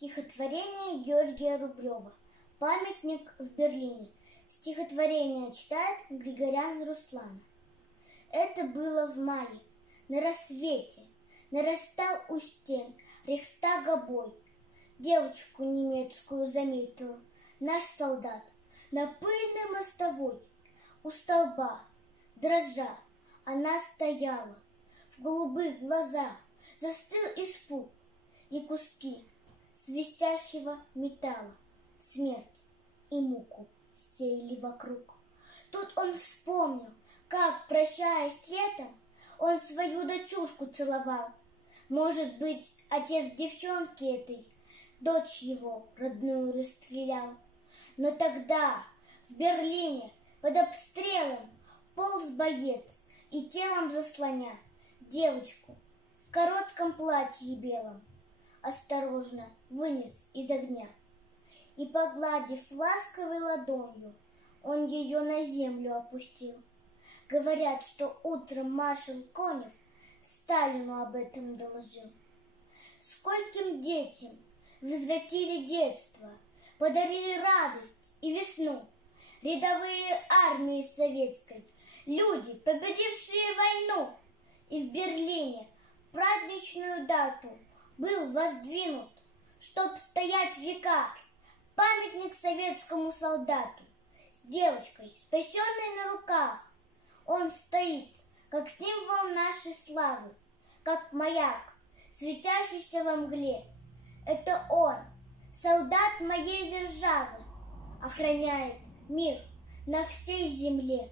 Стихотворение Георгия Рублева. Памятник в Берлине. Стихотворение читает Григорян Руслан. Это было в мае, на рассвете. Нарастал у стен Рейхстага бой. Девочку немецкую заметил наш солдат на пыльной мостовой. У столба, дрожа, она стояла. В голубых глазах застыл испуг и куски свистящего металла, смерть и муку сеяли вокруг. Тут он вспомнил, как, прощаясь летом, он свою дочушку целовал. Может быть, отец девчонки этой дочь его родную расстрелял. Но тогда в Берлине под обстрелом полз боец и телом заслоня девочку в коротком платье белом осторожно вынес из огня. И, погладив ласковой ладонью, он ее на землю опустил. Говорят, что утром маршал Конев Сталину об этом доложил. Скольким детям возвратили детство, подарили радость и весну. Рядовые армии советской, люди, победившие войну. И в Берлине праздничную дату был воздвинут, чтоб стоять века, памятник советскому солдату с девочкой, спасенной на руках. Он стоит, как символ нашей славы, как маяк, светящийся во мгле. Это он, солдат моей державы, охраняет мир на всей земле.